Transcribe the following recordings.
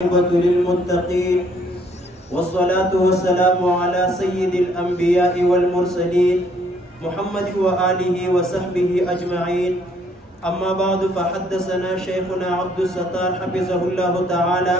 للمتقين والصلاة والسلام على سيد الأنبياء والمرسلين محمد وآله وصحبه أجمعين. أما بعد، فحدثنا شيخنا عبد الستار حفظه الله تعالى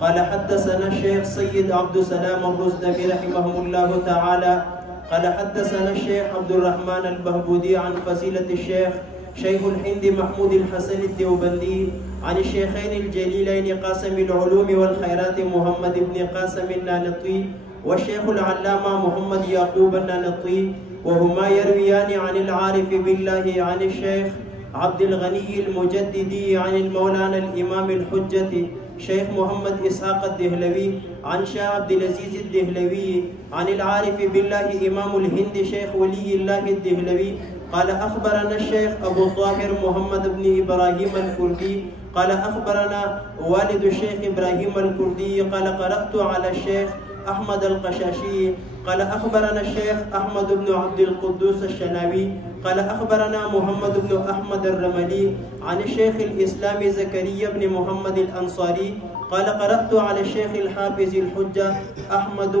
قال حدثنا الشيخ سيد عبد السلام الرزدمي رحمه الله تعالى قال حدثنا الشيخ عبد الرحمن البهبودي عن فضيلة الشيخ شيخ الهند محمود الحسن الديوبندي عن الشيخين الجليلين قاسم العلوم والخيرات محمد بن قاسم النانطي والشيخ العلامة محمد يعقوب النانطي، وهما يرويان عن العارف بالله عن الشيخ عبد الغني المجددي عن المولانا الإمام الحجة شيخ محمد إسحاق الدهلوي عن شيخ عبد العزيز الدهلوي عن العارف بالله إمام الهند شيخ ولي الله الدهلوي قال أخبرنا الشيخ أبو طاهر محمد بن إبراهيم الكردي قال أخبرنا والد الشيخ إبراهيم الكردي قال قرأت على الشيخ أحمد القشاشي قال أخبرنا الشيخ أحمد بن عبد القدوس الشناوي قال أخبرنا محمد بن أحمد الرملي عن الشيخ الإسلامي زكريا بن محمد الأنصاري قال قرأت على الشيخ الحافظ الحجة أحمد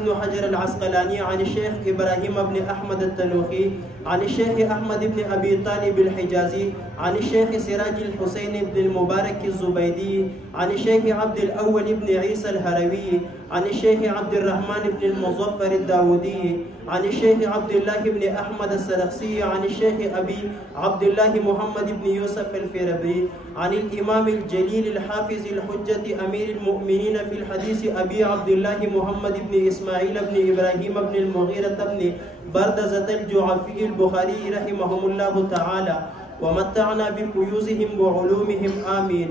بن حجر العسقلاني عن الشيخ إبراهيم بن أحمد التنوخي عن الشيخ أحمد بن أبي طالب الحجازي عن الشيخ سراج الحسين بن المبارك الزبيدي عن الشيخ عبد الأول بن عيسى الهروي عن الشيخ عبد الرحمن بن المظفر الداودي عن الشيخ عبد الله بن أحمد السرخسي عن الشيخ أبي عبد الله محمد بن يوسف الفربري عن الإمام الجليل الحافظ الحجة أمير المؤمنين في الحديث أبي عبد الله محمد بن إسماعيل بن إبراهيم بن المغيرة بن بردزة الجعفي البخاري رحمهم الله تعالى ومتعنا بفيوزهم وعلومهم آمين.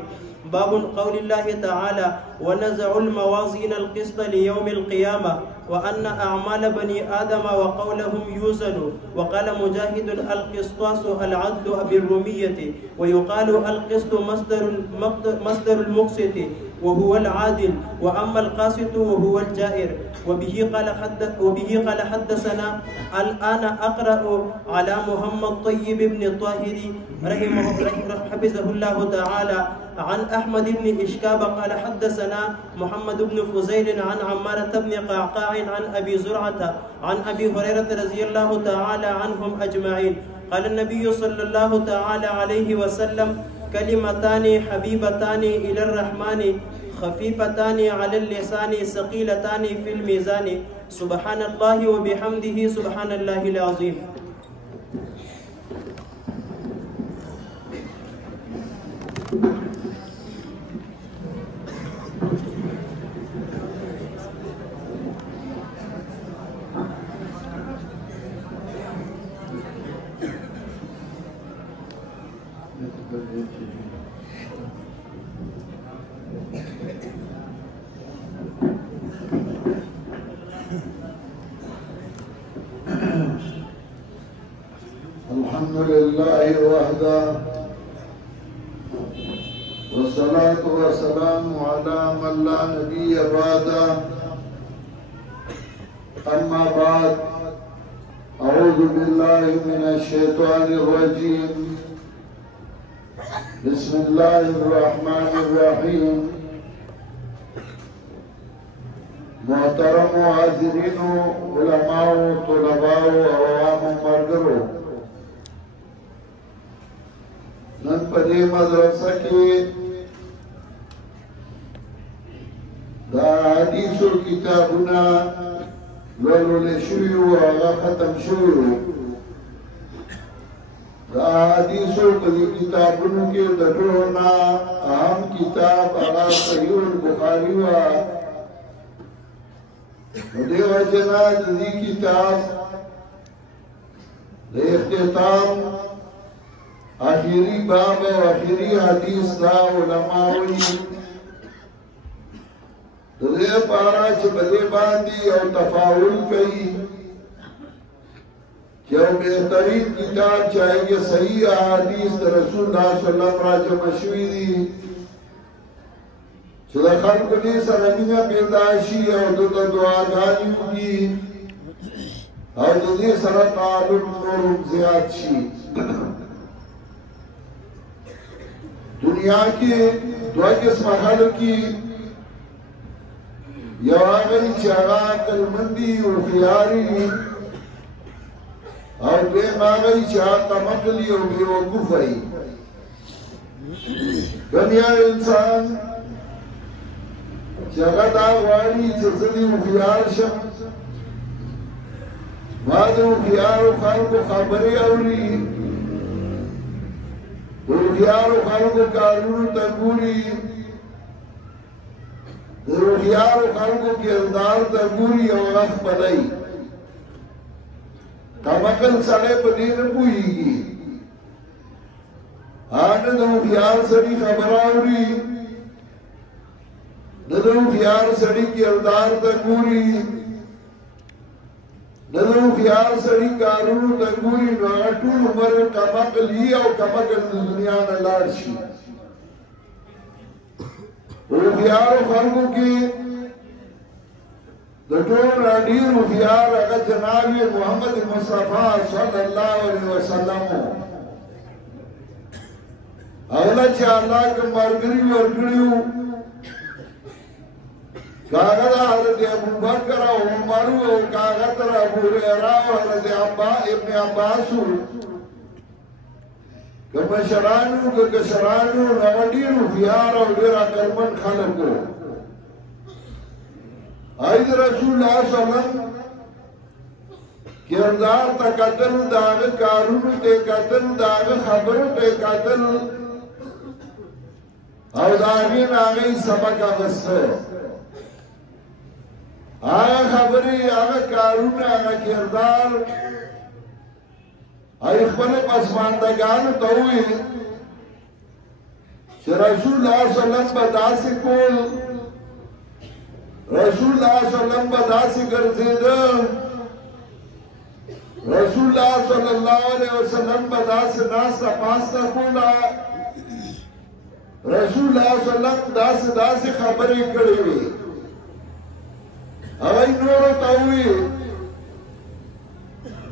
باب قول الله تعالى ونزع الموازين القسط ليوم القيامة وأن أعمال بني آدم وقولهم يوزن. وقال مجاهد القسطاس العدل بالرومية ويقال القسط مصدر المقسط وهو العادل، وأما القاسط وهو الجائر. وبه قال حدثنا الآن أقرأ على محمد طيب بن طاهر حفظه الله تعالى عن أحمد بن إشكاب قال حدثنا محمد بن فزيل عن عمارة بن قعقاع عن أبي زرعة عن أبي هريرة رضي الله تعالى عنهم أجمعين قال النبي صلى الله تعالى عليه وسلم كلمتان حبيبتان إلى الرحمن خفيفتان على اللسان ثقيلتان في الميزان سبحان الله وبحمده سبحان الله العظيم. الحمد لله وحده والصلاة والسلام على من لا نبي بعده. أما بعد، أعوذ بالله من الشيطان الرجيم. بسم الله الرحمن الرحيم. محترم حاضرین، علماء، طلباء، عوام مردرو، نن پدې مدرسه کې دا حدیثو کتابونه لولل شوي او هغه ختم شوي. دا حدیثو په دې کتابونو کې د ټولو نه اهم کتاب هغه صحیح البخاري و. دې وجنا د دې کتاب د اختتام آخری باب و آخری حدیث دا علماء وی دے پارا چھ بدے باندی اور تفاول کئی کہ وہ بہترین کتاب چاہے کہ صحیح حدیث رسول اللہ صلی اللہ علیہ وسلم راجع مشوی دی چھ دا خلق نے سرمینہ پیداشی اور دا دعاگانی ہوگی اور دا سر تعلق نورم زیاد شی. دنیا کے دو قسم خلقی یو آگئی چاگا عقلمندی و خیاری او دویم آگئی چاگا مقلی و بیوقوفی دنیا انسان چاگا دا غواری چزدی و خیار شم ما دو خیار و خلق و خبری اولی دو خیار و خلق و کارون تنگوری دو خیار و خلق و کردار تنگوری او غف بدائی کمکل سڑے پدین پوئی گی آنے دو خیار سڑی خبراوری دو خیار سڑی کردار تنگوری دو خیار سڑی کارون تنگوری نواتول عمر کمکل ہی او کمکل دنیا نلار شی روخیار و خلقوں کی دٹول راڈیر روخیار اگر جنابی محمد مصطفیٰ صلی اللہ علیہ وسلم اولا چاہ اللہ کے مرگری ورگریو کاغذ حضرت ابو بکر و عمرو و کاغذ ابو ہریرہ و حضرت ابن عباسو کمشرانو کشرانو نوڈیرو خیار و دیر اکرمن خلقو آئید رسول اللہ صلی اللہ علیہ وسلم کردار تا قتل داغ کارون تے قتل داغ خبر تے قتل او داغین آگئی سبق آگستے آگا خبری آگا کارون آگا کردار اخبر پسماندگان توئی کہ رسول اللہ صلی اللہ علیہ وسلم بدا سے کول رسول اللہ صلی اللہ علیہ وسلم بدا سے گرزید رسول اللہ صلی اللہ علیہ وسلم بدا سے ناستا پاستا کولا رسول اللہ صلی اللہ علیہ وسلم دا سے خبری کڑی ہوئی اگر نورو توئی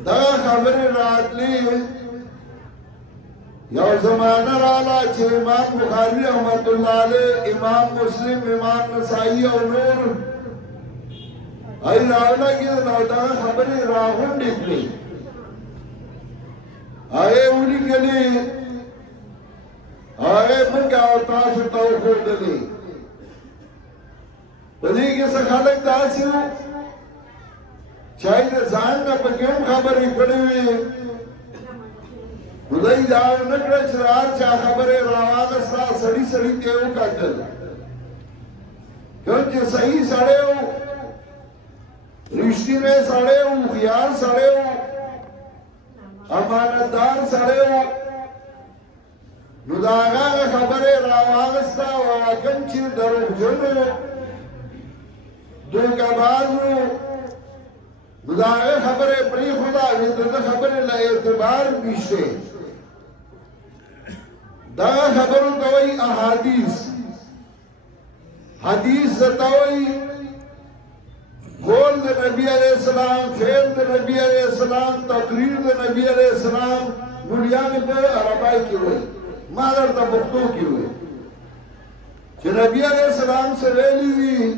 دا خبر راتلی یو زمانہ رالا چھے امام بخاری رحمت اللہ علیہ امام مسلم امام نسائی و نور آئی راولا کی دا خبر راہن نکلی آئے اولی کلی آئے منگا و تاس و توخور دلی بدی کسا خلق داسی ہوں چاہیے زان نہ پکیوں خبری کڑی ہوئی خدای داو نکڑا چرار چاہ خبری رواغستا سڑی سڑی تیو قتل کیونکہ صحیح سڑے ہو رشتی میں سڑے ہو خیار سڑے ہو امانتدار سڑے ہو نداغا خبری رواغستا وآکم چیر دروغ جنو دوکہ بازو نداغے خبریں پری خدا ویدر خبریں لئے اعتبار بیشتے دا خبروں توئی احادیث حدیث ستاوئی قول دے نبی علیہ السلام فعل دے نبی علیہ السلام تقریر دے نبی علیہ السلام گلیانی پر عربائی کی ہوئی مادر تا بختوں کی ہوئی کہ نبی علیہ السلام سے ویلی ہوئی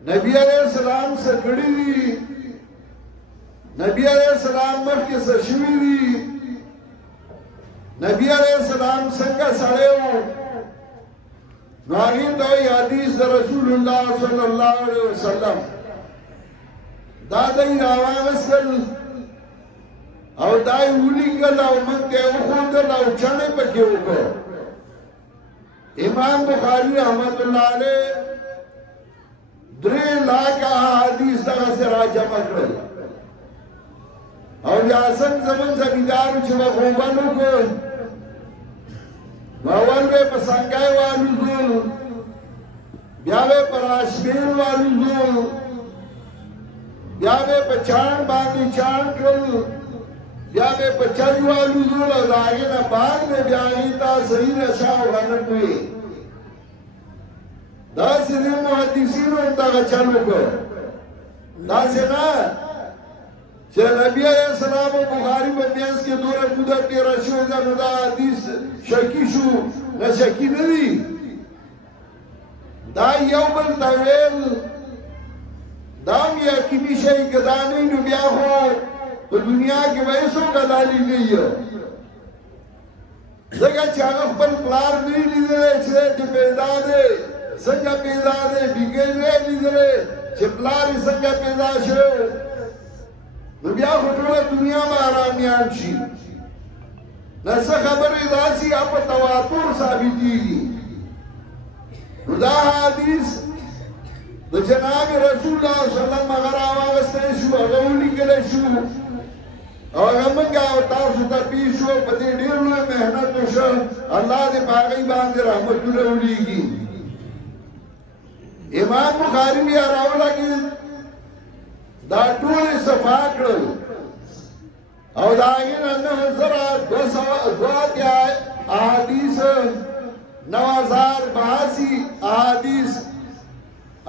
نبی علیہ السلام سے کڑی دی نبی علیہ السلام مخ کے سشوی دی نبی علیہ السلام سنگا سڑے ہو نوانین دوئی حدیث دا رسول اللہ صلی اللہ علیہ وسلم دادائی راواغس کل او دائی اولی کل او منتے او خوندل او چنے پکیو کو امام بخاری رحمت اللہ علیہ درے لاکھ حدیث دا سے راجہ مکرل اور یاسن زمن زمیدارو چھوا خوبانو کو باول بے پسنگائی والو زول بیاوے پراشمیر والو زول بیاوے پچان باندی چان کل بیاوے پچان والو زول اور آگے نا بعد میں بیاوی تا صحیح رشاہ غنب ہوئی دا سری محدثینو انتا چلو کو دا سنا چې نبی علیہ السلام او بخاری په میانس کې دوره موده تېره شوې ده نو دا حدیث شکی شو نه شکی نه دی دا یو بل ته ویل دا هم یقیني شی که دا نه نو بیا خو په دنیا کې به هېڅوک حلالي نه وي ځکه چې هغه خپل پلار نه وي لیدلی چې پیدا دی څنګه پیدا دی بیګۍ نه یې لیدلی چې پلار یې څنګه پیدا شوی نو بیا خو ټوله دنیا به حرامیان شي نه څه خبرې داسې په تواتر ثابتېږي نو دا حدیث د جناب رسول الله صلی الله علیه وسلم هغه راواغستی شو هغه ولیکلی شو او هغه موږ او تاسو ته پیش شو په دې ډېر لوی محنت وشو الله دې په هغې باندې رحمتونه ولیږي امام بخاري بیا راولګېد دا ټول صفا کړل او دا هغې نه 9200 احادیث 9082 احادیث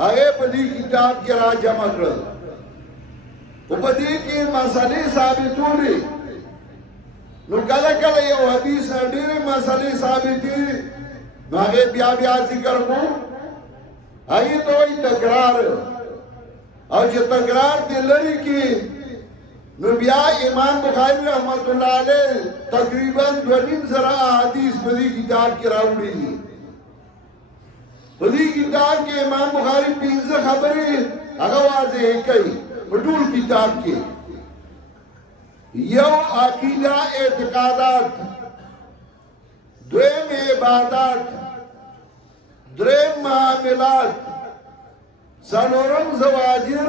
هغې په دې کتاب کې را جمع کړل او په دې کې مسلې ثابتولې نو کله کله یو حدیث ډېرې مسلې ثابتې نو هغې بیا ذکر کو هغې ته وایي تکرار او چې تکرار دې لرې کړي نو بیا امام بخاري رحمت الله علیه تقریبا 2.5 احادیث په دې کتاب کې راوړي دي په دې کتاب کې امام بخاري 15 خبرې هغه واضح کوي په ټول کتاب کې یو عقیده اعتقادات دویم عبادات دریم معاملات څلورم زواجر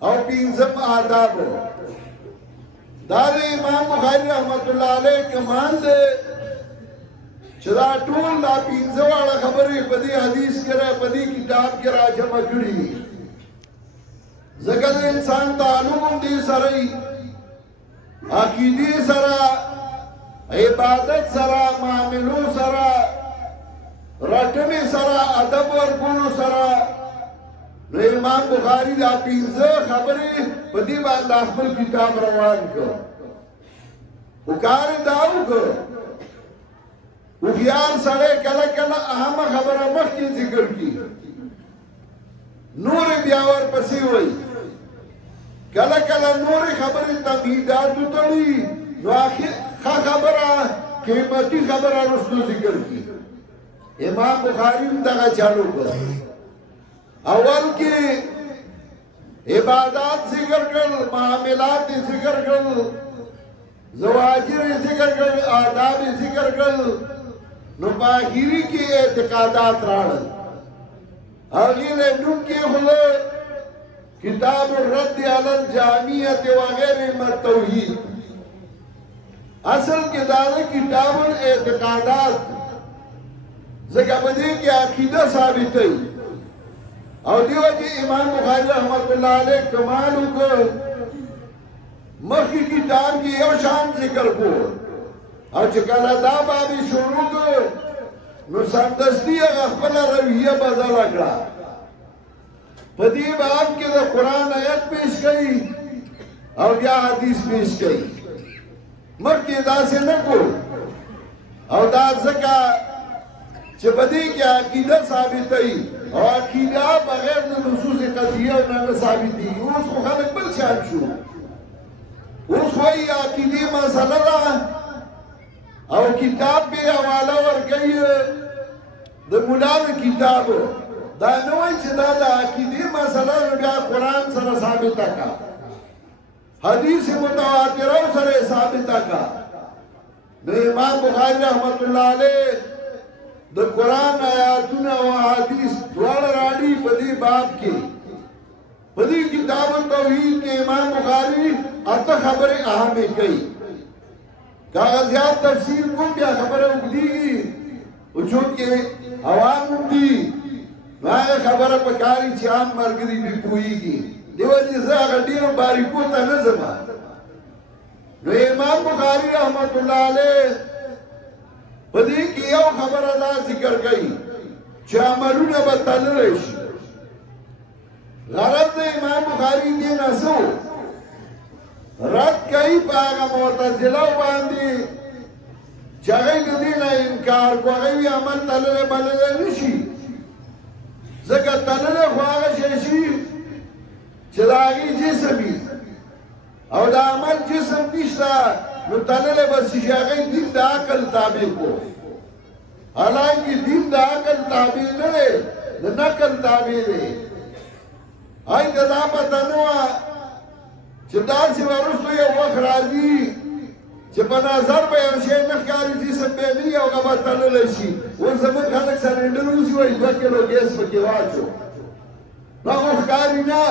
او پنځم آداب دا د امام بخاري رحمت الله علیه کمال دی چې دا ټول دا 15 واړه خبرې په دې حدیث کې په دې کتاب کې را جمع کړي دي ځکه د انسان تعلق هم دې سره عقیدې سره عبادت سره معاملو سره رټنې سره ادب ورکولو سره نو امام بخاري دا 15 خبرې په دې باندې خپل کتاب روان کړ او کار دا وکړ هوښیار سړی کله کله اهمه خبره مخکې ذکر کړي نور بیا ورپسې وایي کله کله نورې خبرې تمهیداتو تړي نو ښه خبره قیمتي خبره وروستو ذکر کړي امام بخاري هم دغه چالو کړ اول کې عبادات ذکر کړل معاملات ذکر کړل زواجر ذکر کړل آداب ذکر کړل نو په اخري کې اعتقادات راړل هغې له نوم کېښوده کتاب الرد علی الجامعة وغیر التوحید اصل کې دا ده کتاب الاعتقادات ځکه په دې کې عقیده ثابتوي او دیو جی امام بخاری رحمت اللہ علیہ کمال کو مخی کتاب کی یو شان ذکر کو او چکالا دا بابی شروع کو نو سمدستی اخبر رویہ بدل اکڑا پدی باب کے دا قرآن آیت پیش گئی او بیا حدیث پیش گئی مخی دا سے نکو او دا زکا چه بدی کی عقیدہ ثابتی او عقیدہ بغیر د نصوص قطعیه او نه ثابتي اوس خو خلک بل شان شو اوس وایي عقیدې مسله ده او کتاب به حواله ورکوي د مولا د کتابو دا نه وایي چې دا د عقیدې مسله بیا قرآن سره ثابته کا حدیث متواتره سره ثابته کا د امام بخاری رحمت الله علیه د قرآن آیاتونه او حدیث دواړه راړي په دې باب کې په دې کتاب توحید کې امام بخاری اته خبرې اهمه کوي کاغذات تفسیر کوم بیا خبره وکړي او چونکې عوام دي هغه خبره په کاری چې عام مرګري به پويږي دیو دې زه هغه ډیرو باریکو ته نه ځم نو امام بخاری رحمت الله علیه پدې کې یو خبره دا ذکر کړي چې عملونه به تللی شي غرض د امام بخاري دې نه څه رد کوي په هغه معتزله باندې چې هغوی د دې نه انکار کو هغوی عمل تللی بللی نشي ځکه تللی خو هغه شی شي چې د هغې جسم وي او د عمل جسم نشته نو تللی به شي چې هغوی دین د عقل تابع کو حالانکه دین د عقل تابع نه دی د نقل تابع دی آی ته دا پته نه وه چې داسې وروسته یو وخت راځي چې په نظر به یو شی نه ښکاري جسم به نه وي او هغه به تللی شي اوس زموږ خلک سرنډر اوسي وایي 2 کیلو ګیس پکې واچو نو هغه ښکاري نه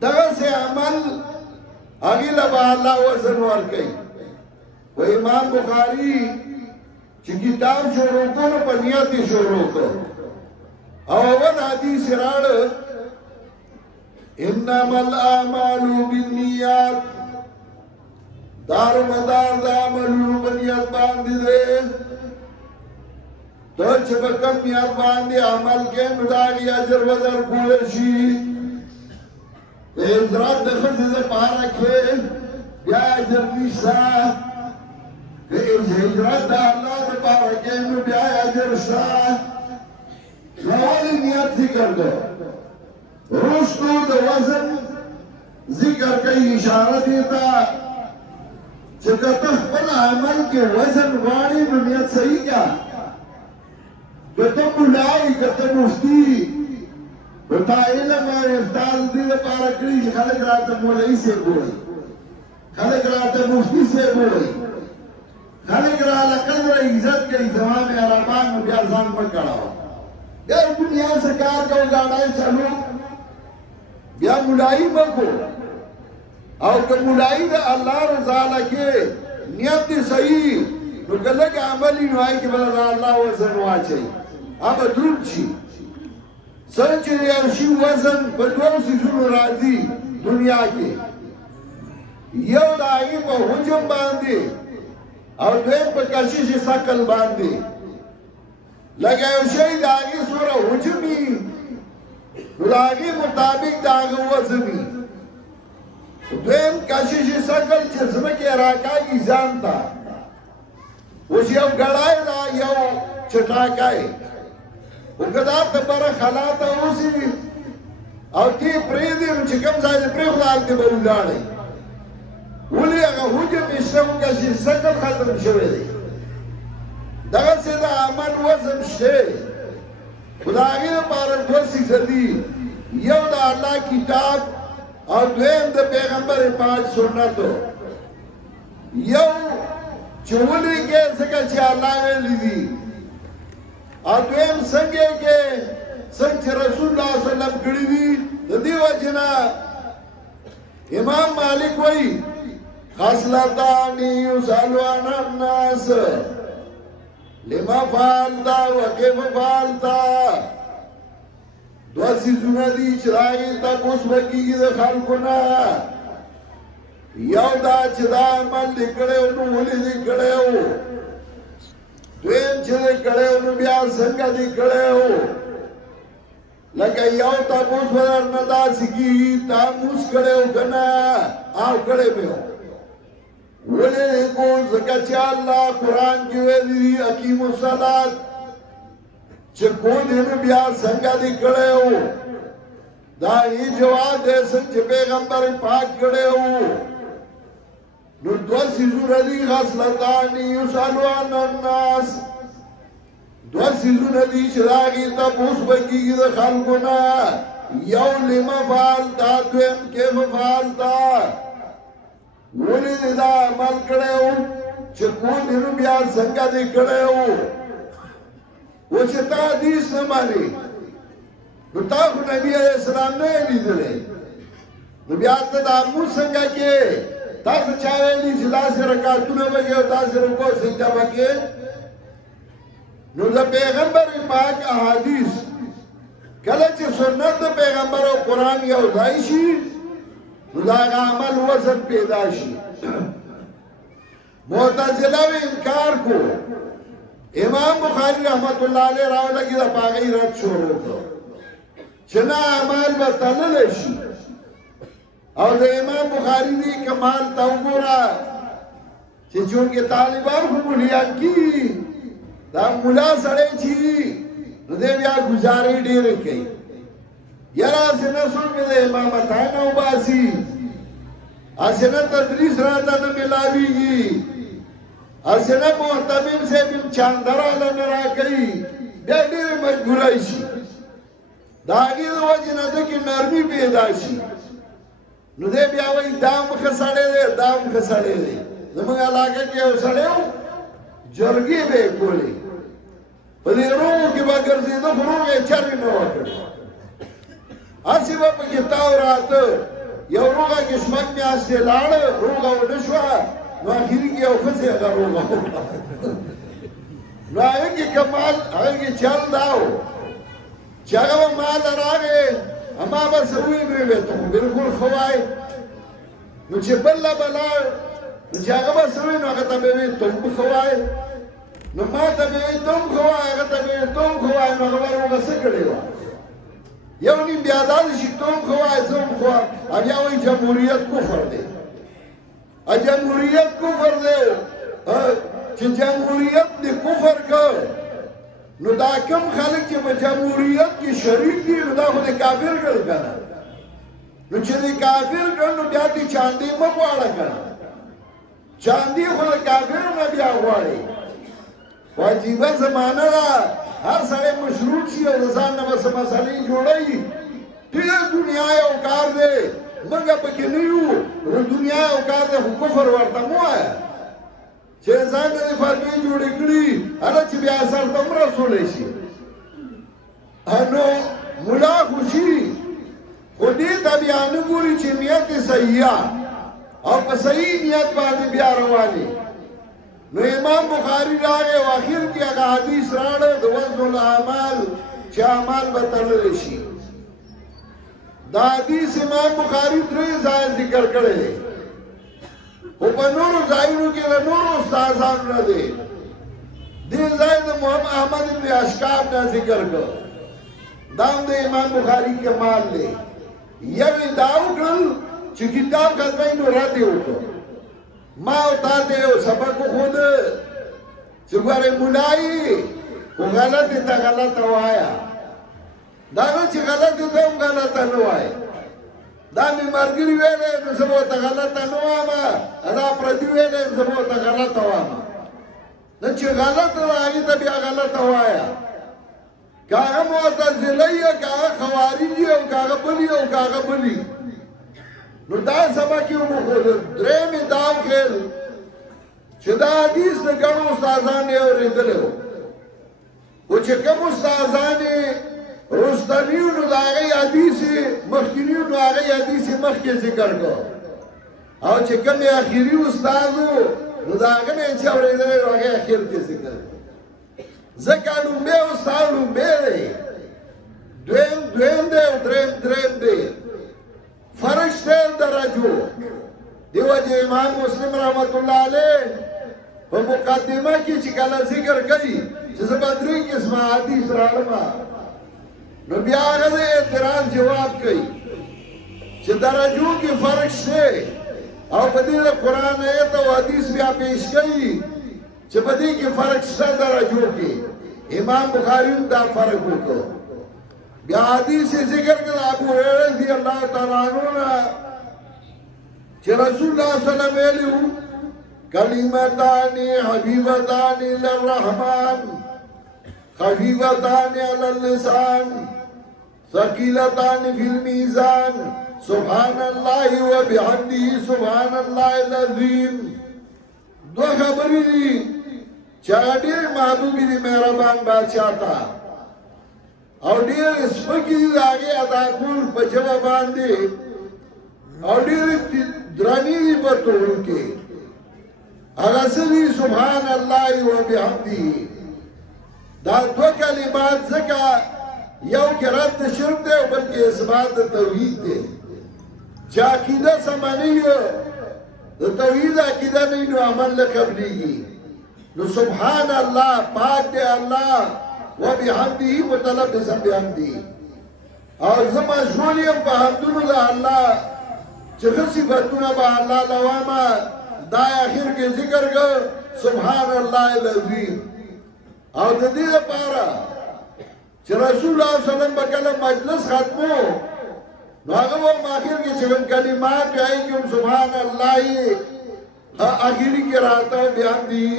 دغسې عمل هغې له به الله وزن ورکوي و امام بخاري چې کتاب شروع کړو نو په نیت یې شروع کړو او اول حدیث یې راړه انما الاعمال بالنیات دار مدار د عملونو په نیت باندې دی ته چې په کوم نیت باندې عمل کې نو د هغې اجر به درکولی شي د هجرت د ښځې دپاره کې بیا اجر نشته که هجرت د الله دپاره کې نو بیا اجر شته نو ولې نیت ذکر دی رستو د وزن ذکر کوي اشاره دی ته چې که ته خپل عمل کې وزن غواړې نو نیت صحیح کړه که ته مولای که ته مفتي نو تا علم او افتا د دې لپاره کړي چې خلک راته مولوي صاحب وایي خلک راته مفتي صاحب وایي خلک راله قدر عزت کوي زما مهربان نو بیا ځان مه کړه بیا دنیا څه کار کوو ګاډی چلو بیا مولایی مکو او که مولایی د الله رضا لکې نیت دی صحیح نو که لږ عملي نو هغې کې به د الله وزن واچوي هغه دروند شي څنګه چې یو شي وزن په 2 څیزونو راځي دنیا کې یو د هغې په حجم باندې او دویم په کشش ثقل باندې لکه یو شی د هغې څومره حجم وي نو د هغې مطابق د هغه وزن وي دویم کشش ثقل چې ځمکې راکاږي ځان ته اوس یو ګړی ده یو چټاکی خو که دا دبره خلا ته اوسي او تی پرېږدې نو چې کوم ځای دې پرېښوده هلته به ولاړئ ولې هغه حجم یې شته خو کشش ثقل ختم شوی دی دغسې د عمل وزن شته خو د هغې لپاره 2 څیزه دي یو د الله کتاب او دویم د پیغمبر پاک سنتو یو چې ولیکې ځکه چې الله ویلي دي او دویم څنګه کې څنګه چې رسول الله صلی الله علیه وسلم کړي دي د دې وجې نه امام مالک وایي خصلتان یسأل عنها الناس لما فعلت وكيف فعلت 2 څیزونه دي چې د هغې تپوس به کېږي د خلکو نه یو دا چې دا عمل دې کړی و نو ولې دې کړی و دویم چې دې کړی و نو بیا څنګه دې کړی و لکه یو تپوس به درنه داسې کېږي تا لمونځ کړی و که نه او کړی مې و ولې دې کو ځکه چې الله قرآن کې ویلي دي اقیموا الصلات چې کو دې نو بیا څنګه دې کړی و دا یې جواب دی څنګه چې پیغمبر پاک کړی و نو 2 څیزونه دي خصلتان یسأل عنها الناس 2 څیزونه دي چې د هغې تپوس به کېږي د خلکو نه یو لما فعلت دویم کیف فعلت ولې دې دا عمل کړی و چې کو دې نو بیا څنګه دې کړی و و چې تا حدیث نه مانې نو تا خو نبي علیه السلام نه یې لیدلی نو بیا ته دا لمونځ څنګه کې تا ته چا ویلي چې داسې رکعتونه به کوې او داسې رکوع سجده به کوې نو د پیغمبر پاک احادیث کله چې سنت د پیغمبر او قرآن یو ځای شي نو د هغه عمل وزن پیدا شي معتزله انکار کو امام بخاری رحمت الله علیه راولګي د پاغي رد شروع کړ چې نه اعمال به تللی شي او د امام بخاری دی کمال تا وګورا چې چونکه طالبان خو مليان کی دا مولا سره چی نو دې بیا گزارې ډېر کوي یرا سنه سو مې د امامت نه وباسي اسنه تدریس راته نه ملاويږي اسنه محتمم سے بیم چاندرا نه راکړي بیا ډېر مجبورای شي داګي د وجه نه د کې نرمي پیدا شي نو دې بیا وای دام خسړې دې زموږ علاقه کې اوسړیو جرګي به کولې په دې روغو کې به ګرځېده خو روغې چرې نه وکړي هسې به پکې تاو راته یو روغه کې شمک میاشتې لاړه روغه ونه شوه نو اخري کې یو ښځې هغه روغه وکړه نو هغه کې کمال هغه کې چل دا و چې هغه به ما ته راغې اما به څه وویل ته خو بلکل ښه وایې نو چې بله به لاړ نو چې هغه به څه وویل نو هغه ته به ویل ته هم ښه وایې نو ما ته به ویل ته هم ښه وایې هغه ته به ویل ته هم ښه وایې نو هغه به روغه څه کړې وه یو نیم بیا دا شي ته هم ښه وایې زه هم ښه وایم بیا وایي جمهوریت کفر دی جمهوریت کفر دی چې جمهوریت دې کفر کړ نو دا کم خلک چې په جمهوریت کې شریک دي نو دا خو د کافر کړل که نه نو چې د کافر کړل نو بیا دې چاندې مه غواړه که نه چاندې خو د کافرو نه بیا غواړې خو عجیبه زمانه ده هر سړی مشروط شي او د ځان نه به څه مسلې جوړوي ټول دنیا یو کار دی موږ پکې نه یو دنیا یو کار دی خو کفر ورته مه وایه چې ځان د فاتحې جوړې کړي هله چې بیا اثر ته هم رسولی شي نو ملا خوشي خو دې ته بیا نه ګوري چې نیت یې صحیح او په صحیح نیت باندې بیا روانې نو امام بخاری راغی او اخر کې هغه حدیث راړه د وزن الاعمال چې اعمال به تړلی شي دا حدیث امام بخاری درې ځای ذکر کړی دی خو په نورو ځایونو کې د نورو استادانو نه دی دې ځای د محمد احمد ابن اشکاب نه ذکر کړ دا هم د امام بخاری کمال دی یو یې دا وکړل چې کتاب ختموي نو رد یې وکړ ما او تا ته یو سبق وښوده چې ګورې مولایي خو غلطې ته غلطه وایه دا نه چې غلطې ته هم غلطه نه وایه دا مې ملګري ویلې نو زه به ورته غلطه نه وایم دا پردي ویلې زه به ورته غلطه وایم نه چې غلطه ده هغې ته بیا غلطه وایه که هغه معتزله یې که هغه خوارج یې او که هغه بل یې او که هغه بل یې نو دا سبق یې وښوده درېیم یې دا وښیل چې دا حدیث د ګڼو استادانو یې اورېدلی و خو چې کوم استادان یې رستمیو نو دا هغه حدیث مخکینیو نو هغه حدیث مخکې ذکر کړ او چې کوم اخري استاد نو دا هغه نه چې اورېدلی نو هغه اخر کې ذکر کړ ځکه لومبی استاد لومبی دی دویم دی او درېیم دی فرق شته درجو دیو وجه امام مسلم رحمت الله علیه په مقدمه کې چې کله ذکر کوي چې زه به درې قسمه حدیث راوړم نو بیا هغه اعتراض جواب کوي چې درجو کې فرق شته او په دې قرآن آیت او حدیث بیا پیش کوي چې په دې کې فرق شته درجو کې امام بخاری هم دا فرق وکړ بیا حدیث ذکر کړه ابو هريره رضی الله تعالی عنہ چې رسول الله صلی الله علیه وسلم ویلو کلمتان حبیبتان للرحمن خفیفتان علی اللسان ثقیلتان فی المیزان سبحان الله وبحمده سبحان الله العظیم دو خبرې دي چې ډېر محبوب دي مهربان بادشاہ ته او ډېر سپکې دي د هغې ادا کول په ژبه باندې او ډېر درنې دي په ټول کې هغه څه دي سبحان الله وبحمده دا دوه کلمات ځکه یو کې رد شرک دی او بل کې اثبات د توحید دی چې عقیده سمه نه وي د توحید عقیده نه وي نو عمل نه قبلېږي نو سبحان الله پاک دی الله وبحمده متلبسا بحمده او زه مشغول یم په حمدونو د الله چې ښه صفتونه به الله لواما دا اخر کې ذکر کو سبحان الله العظیم. او د دې لپاره چې رسول الله صلی الله علیه وسلم به کله مجلس ختمو نو هغه به اخر کې چې کلمات وایي کوم سبحان الله اخر کې راته بیان دي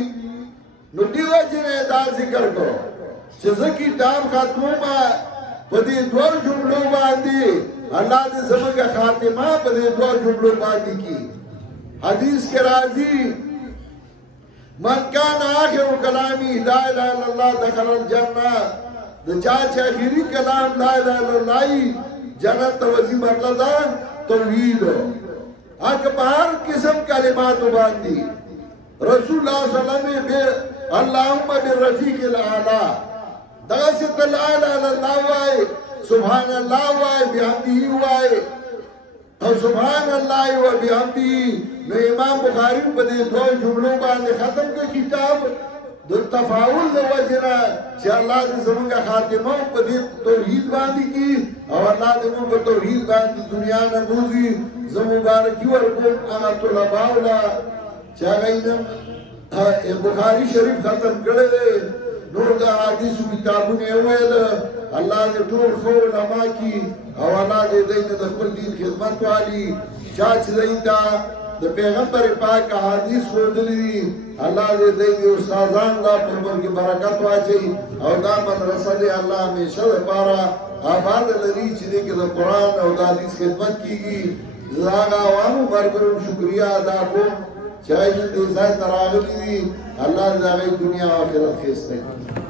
نو دیو چې دا ذکر کو چې زه کتاب ختمو ما په دې دوه جملو باندې الله دې زموږه خاتمه په دې دوه جملو باندې کی. حدیث کې راځي من کان آخر کلامی لا اله الا الله دخل الجنه. د چا چې اخري کلام لا اله الا الله جنت ته وځي مطلب دا توحید. هغه په هر قسم کلمات باندې رسول الله صلی الله علیه وسلم اللهم بالرفیق الاعلى دغه ست لا اله الا الله وای سبحان الله وای بحمده وای او سبحان الله و بحمده. نو امام بخاری په دې دوه جملو باندې ختم کړ کتاب د تفاعل د وجنه چې الله دې زموږه خاتمه په دې توحید باندې کی او الله دې موږ په توحید باندې دنیا نه بوزي. زموږ مبارکي ورکوم هغه طلباء ولا چې هغه بخاری شریف ختم کړی دی نور د حدیث کتابونه ویل الله دې ټول خو علما کی او الله دې دې د خپل دین خدمت والی چا چې دیتا د پیغمبر پاک حدیث ورته الله دې دې استادان لا په موږ برکت واچي او دا مدرسه دې الله همیشه لپاره آباد لري چې دې د قران او د حدیث خدمت کیږي. زاغا وانو برګرو شکریا ادا کوم چې دې ځای تراغلي الله دې دنیا او آخرت خسته.